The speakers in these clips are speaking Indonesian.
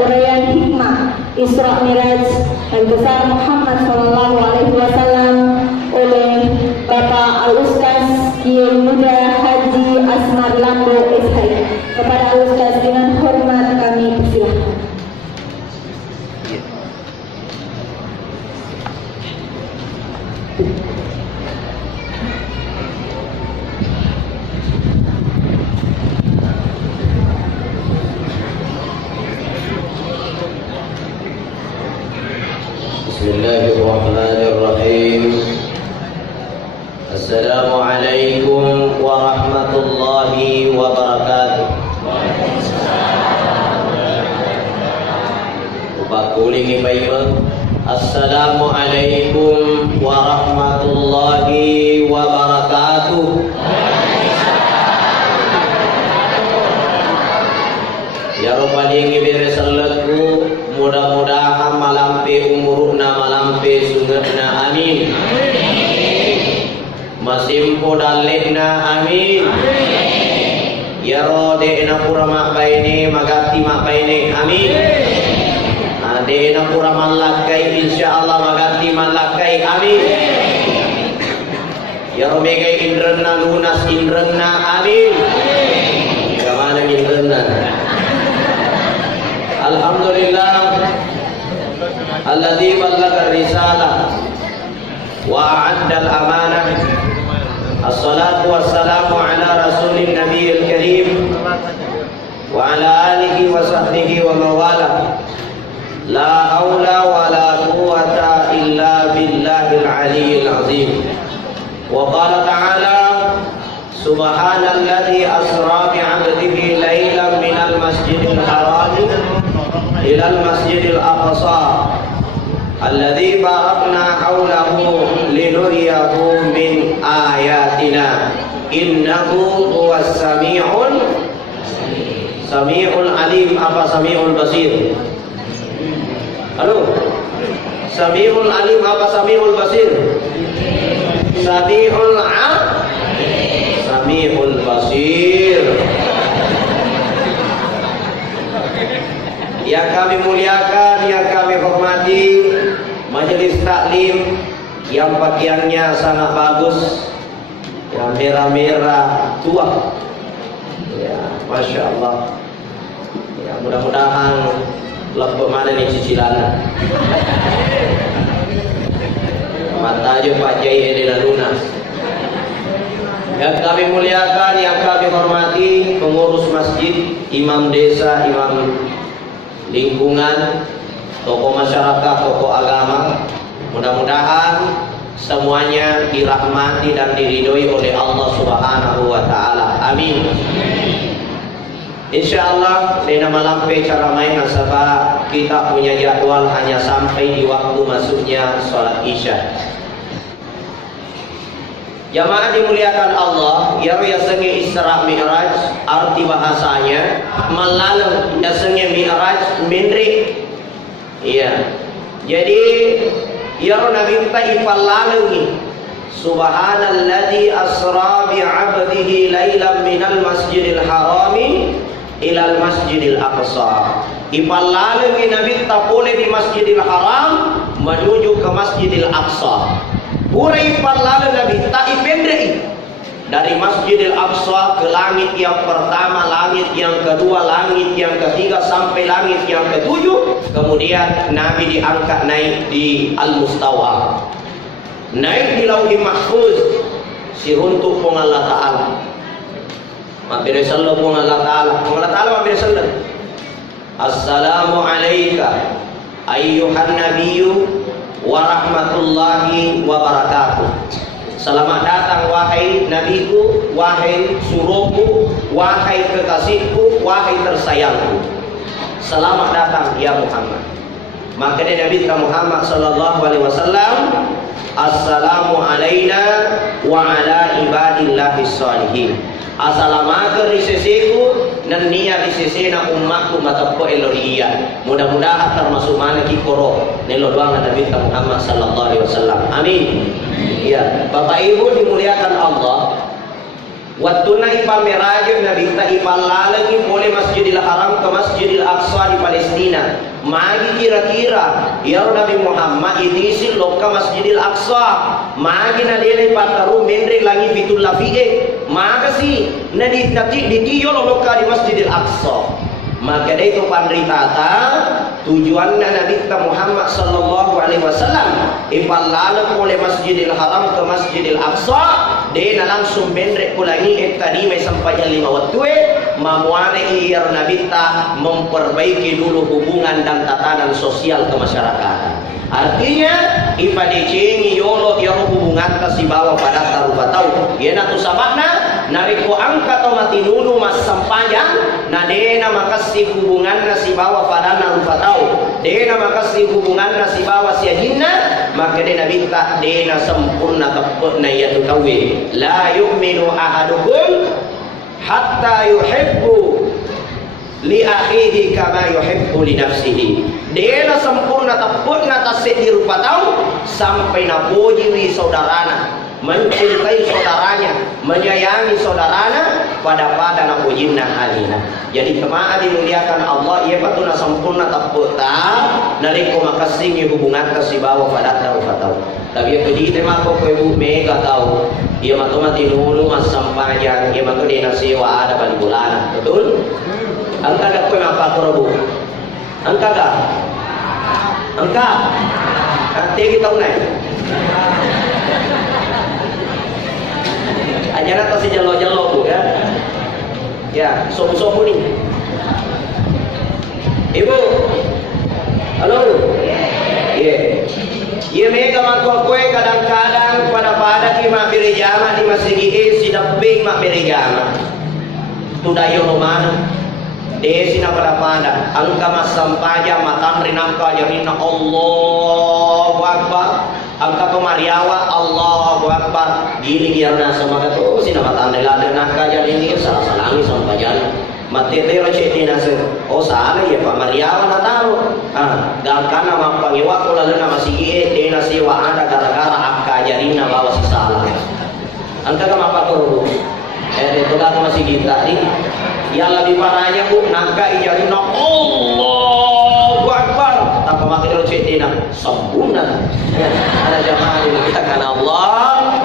uraian hikmah Isra Miraj yang besar Muhammad Sallallahu Alaihi Wasallam oleh Bapak Al-Ustaz Kiai Muda Haji Asmar Lambo SHI. Kepada Al-Ustaz dengan hormat kami persilahkan. Bismillahirrahmanirrahim. Assalamualaikum warahmatullahi wabarakatuh. Kuling ibaimah. Assalamualaikum warahmatullahi wabarakatuh. Ya Rabbani ngibir sallatku mudah-mudahan malampe umurna malampe sunatna amin. Masimpo dalekna amin. Ya rode na pura mak baine magati mak baine amin. Ade na pura malakai insyaallah magati malakai amin. Ya robe kai indrena lunas indrena amin. Kamana indrena. Alhamdulillah alladzi ballagha risalah wa a'adda al-amanah. Assalatu wassalamu ala rasulin nabiyil karim wa ala alihi wa sahbihi wa mawala. La haula wa la quwwata illa billahil aliyyil azim. Wa qala ta'ala subhanalladzi asra bi 'abdihi lailan minal masjidil haram ilal masjidil aqsa alladzi barakna hawlahu linuriyahu min ayatina innahu huwas sami'ul alim. Apa sami'ul basir? Halo, sami'ul alim apa sami'ul basir? Sami'ul basir. Yang kami muliakan, yang kami hormati, majelis taklim yang pakaiannya sangat bagus, yang merah-merah tua, ya, masya Allah. Ya, mudah-mudahan lebih mana nih cicilan. Mata aja Pak Jai Edina Lunas. Yang kami muliakan, yang kami hormati, pengurus masjid, imam desa, imam lingkungan, tokoh masyarakat, tokoh agama, mudah-mudahan semuanya dirahmati dan diridhoi oleh Allah Subhanahu wa taala. Amin. Insyaallah dina malam cara main sebab kita punya jadwal hanya sampai di waktu masuknya salat Isya. Jamaah dimuliakan Allah, ya senge Isra Mi'raj, arti bahasanya melalui ya senge Mi'raj mendri. Iya. Jadi ya Nabi kita ipalalungi subhanalladzi asra bi 'abdihi lailan minal masjidil harami ilal masjidil aqsa. Ipalalungi Nabi kita boleh di Masjidil Haram menuju ke Masjidil Aqsa. Urai parlala Nabi tak ipendrei dari Masjidil Aqsa ke langit yang pertama, langit yang kedua, langit yang ketiga sampai langit yang ketujuh. Kemudian Nabi diangkat naik di Al-Mustawa, naik di Lauhi Mahfuz, si untuk pun Allah Ta'ala. Mampir sallallahu pun Allah Ta'ala, Allah Ta'ala mampir sallallahu. Assalamu alayka ayyuhan nabiyyu wa rahmatullahi wa barakatuh. Selamat datang wahai nabiku, wahai suruhku, wahai kekasihku, wahai tersayangku. Selamat datang ya Muhammad. Maka dari Nabi Muhammad sallallahu alaihi wasallam, assalamu alaina wa ala ibadillahis sholihin. Assalamualaikum risesiku dan niya risesena umatku matapo eloria. Mudah-mudahan termasuk mana kikoro nelo doang Nabi Muhammad sallallahu alaihi wasallam. Amin. Ya, Bapak Ibu dimuliakan Allah. Waktu na ipamerajo Nabi ta ipalalagi oleh Masjidil Haram ke Masjidil Aqsa di Palestina. Magi kira-kira ya Nabi Muhammad idisi loka Masjidil Aqsa. Magi na dele pataru mendre langi fitul lafi'e. Maka si na ditiyo loka di Masjidil Aqsa. Maka dia itu pandritata tujuannya Nabi kita Muhammad sallallahu alaihi wasallam ipalalang oleh Masjidil Haram ke Masjidil Aqsa dia langsung bendrek pulangi tadi mai sampai 5 waktu mamuane iya Nabi ta memperbaiki dulu hubungan dan tatanan sosial kemasyarakatan. Artinya ipadecengi yolo yoro hubungan si bawa pada tarubatau yana tu sabakna nariko angka to matinulu mas sampayang na dena makasih hubungan si bawa pada narubatau dena makasih hubungan si bawa si jinna maka dena minta dena sempurna keputna yatu kawin la yu'minu ahadukum hatta yuhibbu li akhihi kama yuhibbu li nafsihi. Dia sempurna taputna tasik di rupa tahu sampai napuji wi saudarana, mencintai saudaranya, menyayangi saudarana pada napujinna halina. Jadi jemaah dimuliakan Allah, ia patuna sempurna taputna nariko makasingi hubungan kasih bawa pada tahu. Tapi yang kedua tema ko ibu mega tahu. Ia mati dulu mas sampaian, ia matu di nasiwa ada balik bulan, betul? Angka dak kowe apa korobu? Angka dak? Angka? Nanti kita unai. Ajaran pasti jalo-jalo bu ya. Ya, sobu-sobu nih. Ibu. Halo. Iya. Iya mega mangko kowe kadang-kadang pada ki mak birejama di masjid sidaping mak birejama. Tudayo romana. Desi na pada angka masampaja matamri nangka jarina Allahu Akbar angka pemariawa Allahu Akbar gini giarna sama kata sina matandai lada nangka jarini salah-salangi sampajan mati tero cetina se salah ya pamariawa na tahu gangkana mampangiwa ko lalu na masigi dena siwa ada gara-gara angka jarina bawa si salah angka mapa ko itu kan masih kita ini yang lebih parahnya bu nangka ijarina Allahu Akbar tanpa makin cetina sempurna ada jamaah dimuliakan Allah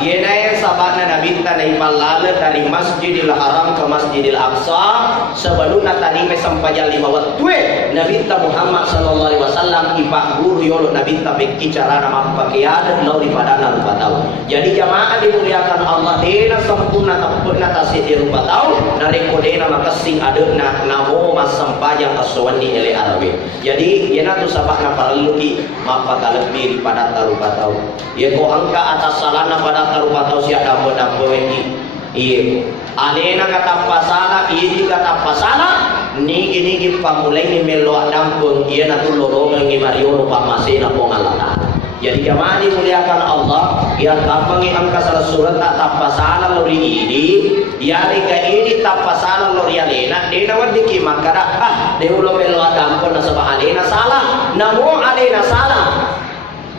yena yang sabana Nabi tanai palala dari Masjidil Haram ke Masjidil Aqsa sebelumnya tadi sampai 5 waktu Nabi Muhammad sallallahu alaihi wasallam ipak guru yolo Nabi bicara nama pakaian lau di padana lupa tahu. Jadi jamaah dimuliakan Allah dena sempurna tapurna tasih di lupa tahu nariko dena makasing adena namo mas sampajang aswani ele arabi. Jadi yena tu sabana paraluki mapa kalebih pada tarupa tahu. Ye ko angka atas salana pada tarupa tahu sia dambo-dambo iki. Iya, alena kata pasala, iya kata pasala, nigi pamulai ni melo dampung, iya natu lorong ngi Mario lupa masih napong alana. Jadi jamaah dimuliakan Allah, yang tampangi angka salah surat tak tapasala lori ini, ya lika ini tapasala lori alena, dena wadi kimakara, deulo melo dampung nasabah alena salah, namo alena salah.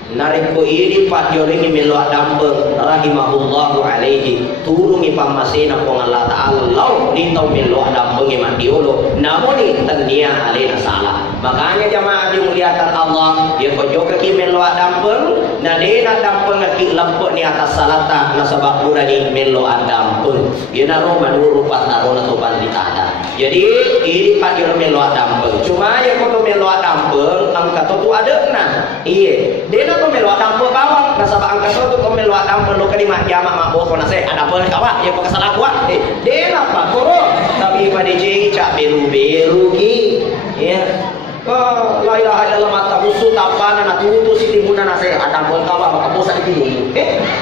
Nariko ini Pak Yoringi melo dampeng rahimahullahu alaihi turungi pamasena pong Allah Ta'ala lau ditau melo dampengi mandiolo namun tania alena salah makanya jamaah dimuliakan Allah ya kojoka ki melo dampeng na dena dampeng ki lempuk ni atas salata nasabak urani melo dampeng ya naro manuru pataro na sopan ditada jadi ini Pak Yoringi melo dampeng cuma ya koto melo dampeng angka tu ada na iya dena to melo dampo bawang nasaba angka to to melo dampo lo kalima jama mak boko nase ada pun kawa ya pakasalah kuat dena pa koro tapi pada jengi cak beru ki ya la ilaha illallah mata musuh tapana na tutu si timuna nase ada pun kawa maka bosa di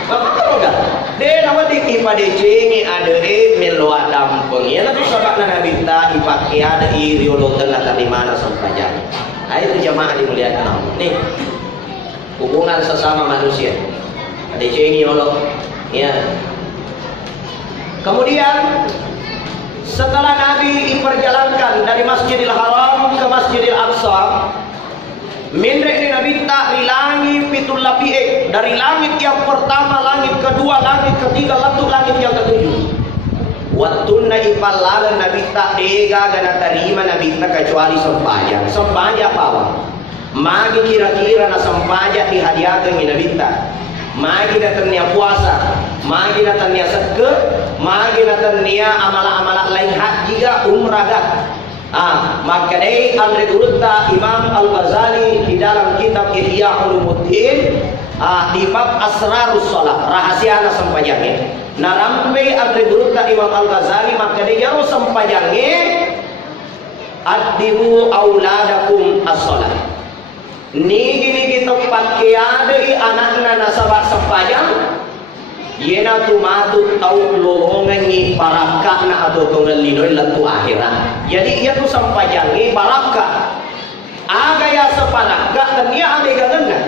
maka kalau dah dena wadi pada jengi ada melo dampo ya nabi sabak na nabi ta ipaki ada iri lo tengah dari mana sampai jadi itu jamaah dimuliakan Allah nih hubungan sesama manusia ada cengi Allah ya kemudian setelah Nabi diperjalankan dari Masjidil Haram ke Masjidil Aqsa mindrek ni Nabi tak rilangi pitul lapi'e dari langit yang pertama langit kedua langit ketiga lalu langit yang ketujuh Wattuna ipallalan nabita dega gana tarima nabita kecuali sempajang. Sempajang apa? Magi kira-kira na sempajang dihadiahkan nabita. Magi datangnya puasa, magi datangnya sedekah, magi datangnya amala-amala lain haji ga umrah ga. Maka dari Andre Durutta Imam Al-Ghazali di dalam kitab Ihya Ulumuddin di bab Asrarus Shalah, rahasia sempajangnya. Narampe Andre Durutta Imam Al-Ghazali maka dari jaro sempajangnya addibu auladakum as-shalah. Nigi tempat kiadai anakna nasabak sempajang yena tumatu tau lorongangi barakahna atau pengelinoy latu akhirat. Jadi ia tu sempajangi barakah aga ya separakah dan ia amega ngena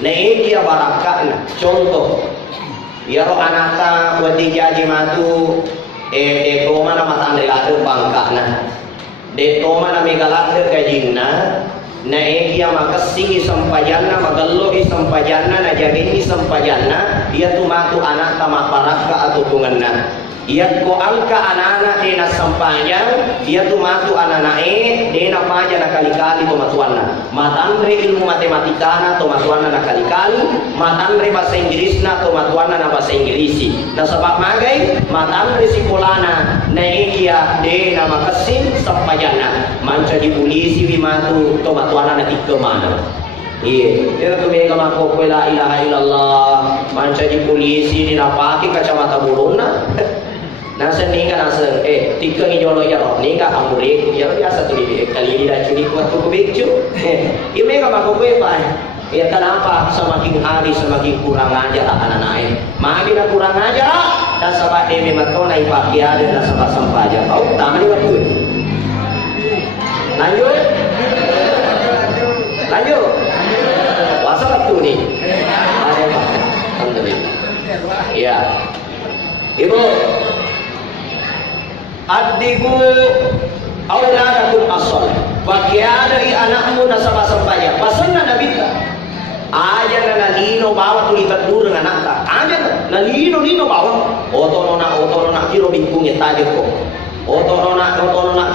dia barakahna. Contoh ya ro anata wadi jaji matu de toma na matande lade bangkahna de toma na megalade gajinna na kia makasing sampajanna magallo sampajanna na jagini sampajanna dia tumatu anak tama paraka atau tunganna ia ko angka anana dena sampajang dia tumatu anana dena paja na kali-kali tumatuanna matanre ilmu matematikana tumatuanna na kali-kali matanre bahasa Inggrisna tumatuanna na bahasa Inggris na sabab magai matanre sikolana na kia dena makasing sampajanna manca di polisi wimatu tumatuanna na tikemana. Iya, dia tu mereka mahu la ilaha illallah, manca di polisi ni napaki kacamata buruna. Nasa ni kan nasa tiga ni jolo ya roh ni kan amure ya biasa tu dia kali ini dah curi kuat tu becu. Ia mereka mahu apa? Ya kenapa semakin hari semakin kurang ajar anak-anak makin kurang ajar dan sebab dia memang kau naik pakaian dan sebab sampaja kau tak mandi waktu. Lanjut. Puasa waktu ni. Ada apa? Alhamdulillah. Ya. Ibu addibu auladakum as-shalah. Pakaian dari anakmu nasabah sampaya. Pasangan Nabi ta. Aja na lino bawa tulitat durang anak ta. Aja na lino bawa. Oto nona kiro bingkungnya taje ko. Oto nona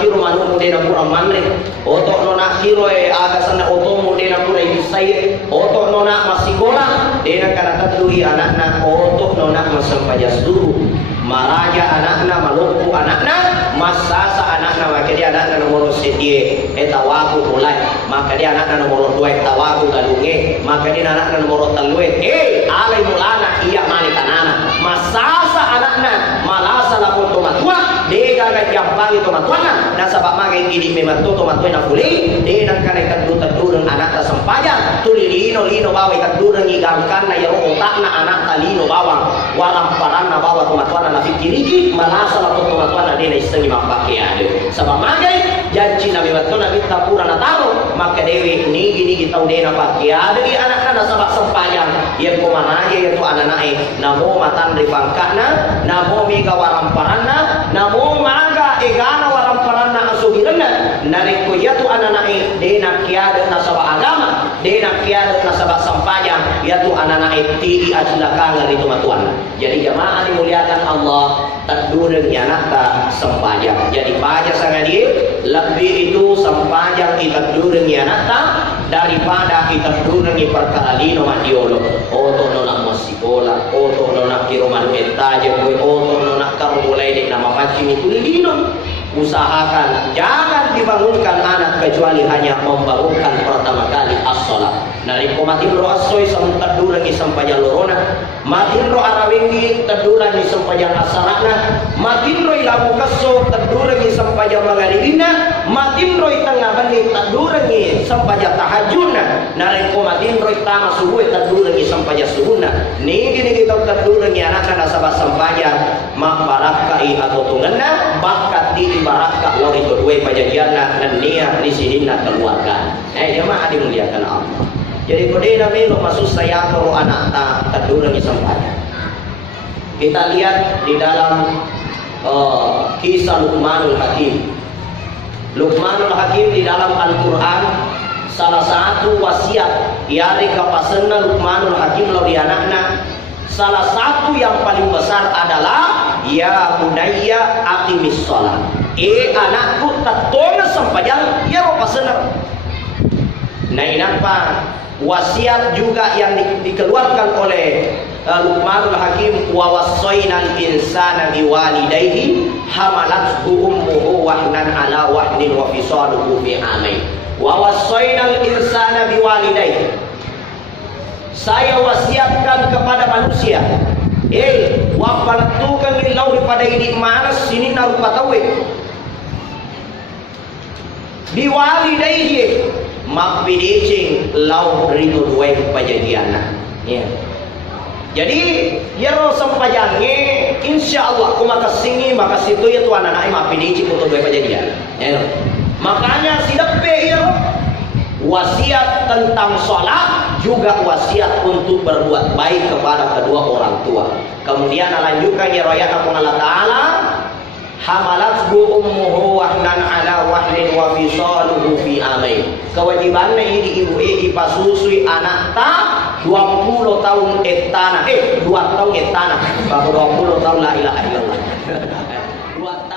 kiro manu mudena pura manre. Oto nona kiro aga sana oto mudena pura isai. Oto nona masikola dena kana tatluhi anakna. Oto nona masampaya seluruh. Maraja anakna malumpu anakna masasa anakna maka dia anakna nomor sedie tawaku mulai maka dia anakna nomor 2 tawaku galunge maka dia anakna nomor 3 alai mulana iya mani kanana masasa anakna malasa la pun tomatua dega ga jambangi tomatuana dan sabab magai ini memang tomatua na fuli de nak kana tadurun anakna sempajang tulilino bawa tadurun igangkan na yaro otakna anakna lino bawang waram paranna bawa tomatuana na fikiriki malasa la pun tomatuana de na isengi mapakaian sabab magai janji nabi waktu nabi tapura na taro maka dewi nigi tau de na pakaian di anakna sabab sempajang yang komanaje yaitu anak-anak namo matan rifangkana namo miga waram paranna namo maga egana waram paranna asugiranna nariko yaitu anak-anak dena kiadat nasabah agama dena kiadat nasabah sempajang yaitu anak-anak tiri ajlakanga itu matuan. Jadi jamaah dimuliakan Allah takdureng yanakta sempajang. Jadi pajak sangat dia lebih itu sempajang takdureng yanakta daripada takdureng perkara lino mandiolo. Oto nona masikola, oto nona kiroman etaje, oto nona kamu mulai di nama pacim itu lino. Usahakan jangan dibangunkan anak kecuali hanya membangunkan pertama kali as-shalah. Nari komatin ro as-soy tadurangi sampaya lorona, matin ro arawengi tadurangi sampaya asarana, matin ro ilabu kaso tadurangi sampaya mangaribina, matin ro tengah bani tadurangi sampaya tahajudna, nari komatin ro tama subuh tadurangi sampaya subuhna. Nigi kita tadurangi anak nasabah sampaya mak barakai atau tunganna bakat di barakah lo itu dua pajajarna dan niat di sini nak keluarga. Jemaah dimuliakan Allah. Jadi kode nabi lo masuk saya kalau anak tak terdurungi sempatnya. Kita lihat di dalam kisah Luqmanul Hakim. Luqmanul Hakim di dalam Al-Quran salah satu wasiat yari kapasenna Luqmanul Hakim lo di anakna. Salah satu yang paling besar adalah ya bunayya aqimis shalah. Anakku tatona sampajang ya apa senar. Nah ini apa? Wasiat juga yang dikeluarkan oleh Luqmanul Hakim, wa wasainal insana biwalidayhi hamalathu ummuhu wahnan ala wahnin wa fisaluhu fi amain. Wa wasainal insana biwalidayhi. Saya wasiatkan kepada manusia. Wa palatukan ilau daripada ini manas sini narupa tawe. Biwalidayhi mapidicing lau rino duwe pajadiana. Ya. Jadi ya ro sampajangnya insyaallah ku makasingi makasitu ya tuan anak mapidicing untuk duwe pajadiana. Ya. Makanya sidape ya wasiat tentang sholat juga wasiat untuk berbuat baik kepada kedua orang tua. Kemudian lanjutkan ya roya Allah Ta'ala, hamalathu ummuhu wahnan ala wahnin wa fisaluhu fi amain. Kewajibannya ini ibu ipasusui anak ta 20 tahun etana 2 tahun etana baru 20 tahun la ilaha illallah. 2 tahun